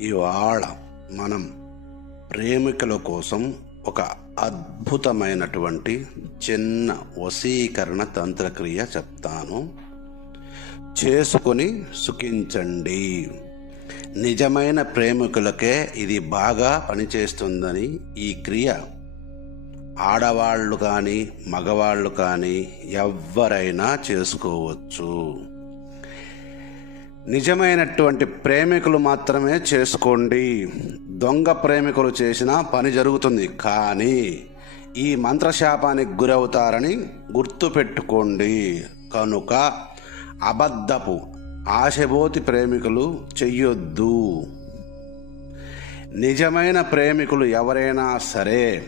ఇవాళ మనం ప్రేమికుల కోసం ఒక అద్భుతమైనటువంటి చిన్న వశీకరణ తంత్రక్రియ చెప్తాను. చేసుకొని సుఖించండి. నిజమైన ప్రేమికులకే ఇది బాగా పనిచేస్తుందని ఈ క్రియ. ఆడవాళ్ళు కానీ మగవాళ్ళు కానీ ఎవ్వరైనా చేసుకోవచ్చు. నిజమైనటువంటి ప్రేమికులు మాత్రమే చేసుకోండి. దొంగ ప్రేమికులు చేసిన పని జరుగుతుంది. కానీ ఈ మంత్రశాపానికి గురవుతారని గుర్తుపెట్టుకోండి కనుక అబద్ధపు ఆశబోతి ప్రేమికులు చెయ్యొద్దు. నిజమైన ప్రేమికులు ఎవరైనా సరే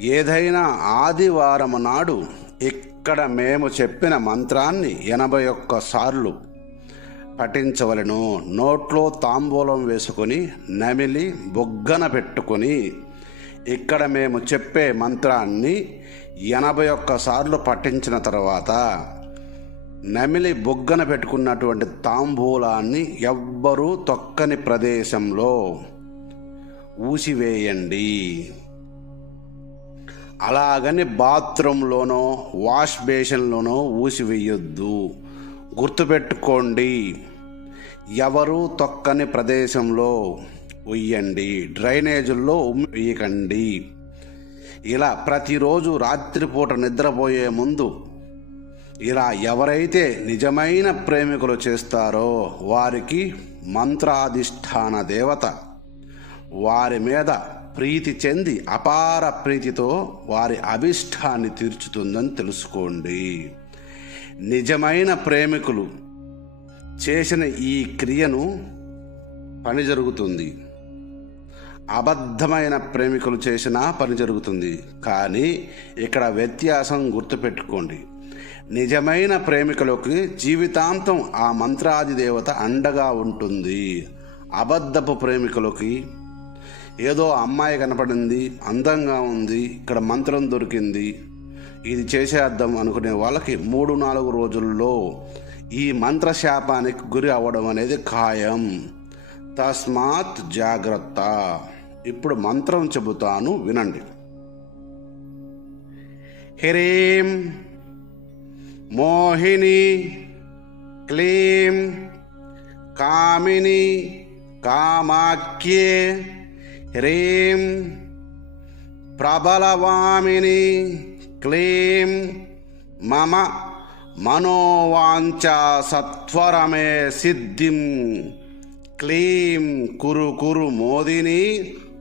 ఏదైనా ఆదివారం నాడు ఇక్కడ మేము చెప్పిన మంత్రాన్ని ఎనభై ఒక్క సార్లు పఠించవలను. నోట్లో తాంబూలం వేసుకొని నమిలి బొగ్గన పెట్టుకొని ఇక్కడ మేము చెప్పే మంత్రాన్ని ఎనభై ఒక్కసార్లు పఠించిన తర్వాత నమిలి బొగ్గన పెట్టుకున్నటువంటి తాంబూలాన్ని ఎవ్వరూ తొక్కని ప్రదేశంలో ఊసివేయండి. అలాగని బాత్రూంలోనో వాష్ బేసిన్లోనో ఊసివేయొద్దు. గుర్తుపెట్టుకోండి. ఎవరు తొక్కని ప్రదేశంలో ఉయ్యండి. డ్రైనేజుల్లో ఉయ్యకండి ఇలా ప్రతిరోజు రాత్రిపూట నిద్రపోయే ముందు ఇలా ఎవరైతే నిజమైన ప్రేమికులు చేస్తారో వారికి మంత్రాధిష్టాన దేవత వారి మీద ప్రీతి చెంది అపార ప్రీతితో వారి అభిష్టాన్ని తీర్చుతుందని తెలుసుకోండి. నిజమైన ప్రేమికులు చేసిన ఈ క్రియను పని జరుగుతుంది. అబద్ధమైన ప్రేమికులు చేసిన పని జరుగుతుంది. కానీ ఇక్కడ వ్యత్యాసం గుర్తుపెట్టుకోండి. నిజమైన ప్రేమికులకి జీవితాంతం ఆ మంత్రాది దేవత అండగా ఉంటుంది. అబద్ధపు ప్రేమికులకి ఏదో అమ్మాయి కనపడింది అందంగా ఉంది ఇక్కడ మంత్రం దొరికింది ఇది చేసేద్దాం అనుకునే వాళ్ళకి మూడు నాలుగు రోజుల్లో ఈ మంత్రశాపానికి గురి అవ్వడం అనేది ఖాయం. తస్మాత్ జాగ్రత్త. ఇప్పుడు మంత్రం చెబుతాను వినండి. హ్రీం మోహిని క్లీం కామిని కామాఖ్యే హ్రీం ప్రబలవామిని క్లీం మమ మనోవాంఛ సత్వరమే సిద్ధిం క్లీం కురు కురు మోదిని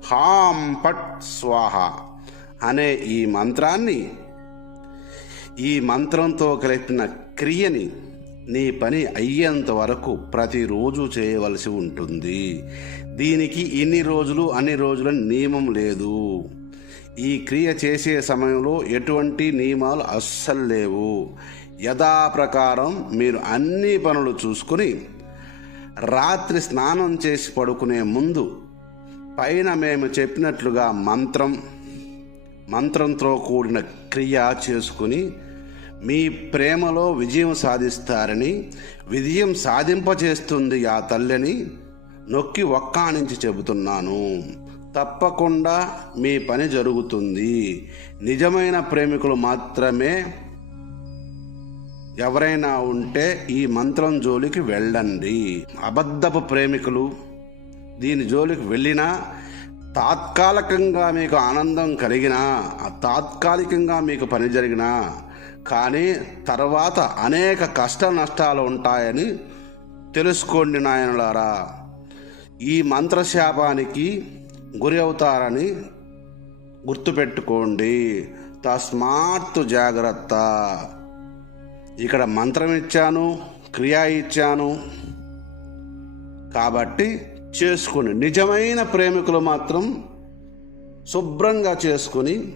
హాం పట్ స్వాహ అనే ఈ మంత్రాన్ని ఈ మంత్రంతో కలిపిన క్రియని నీ పని అయ్యేంత వరకు ప్రతిరోజు చేయవలసి ఉంటుంది. దీనికి ఇన్ని రోజులు అన్ని రోజుల నియమం లేదు. ఈ క్రియ చేసే సమయంలో ఎటువంటి నియమాలు అస్సలు లేవు. యథాప్రకారం మీరు అన్ని పనులు చూసుకుని రాత్రి స్నానం చేసి పడుకునే ముందు పైన మేము చెప్పినట్లుగా మంత్రం మంత్రంతో కూడిన క్రియ చేసుకుని మీ ప్రేమలో విజయం సాధిస్తారని విజయం సాధింపచేస్తుంది ఆ తల్లిని నొక్కి ఒక్కానించి చెబుతున్నాను. తప్పకుండా మీ పని జరుగుతుంది. నిజమైన ప్రేమికులు మాత్రమే ఎవరైనా ఉంటే ఈ మంత్రం జోలికి వెళ్ళండి. అబద్ధపు ప్రేమికులు దీని జోలికి వెళ్ళినా తాత్కాలికంగా మీకు ఆనందం కలిగినా తాత్కాలికంగా మీకు పని జరిగినా కానీ తర్వాత అనేక కష్ట నష్టాలు ఉంటాయని తెలుసుకోండి నాయనలారా. ఈ మంత్రశాపానికి గురి అవుతారని గుర్తుపెట్టుకోండి. తస్మాత్ జాగ్రత్త. ఇక్కడ మంత్రం ఇచ్చాను క్రియ ఇచ్చాను. కాబట్టి చేసుకుని నిజమైన ప్రేమికులు మాత్రం శుభ్రంగా చేసుకుని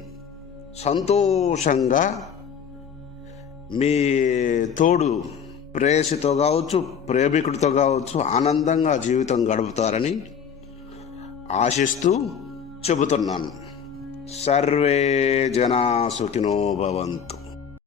సంతోషంగా మీ తోడు ప్రేయసితో కావచ్చు ప్రేమికుడితో కావచ్చు ఆనందంగా జీవితం గడుపుతారని ఆశిస్తూ చెబుతున్నాను. సర్వే జనా సుఖినో భవంతు.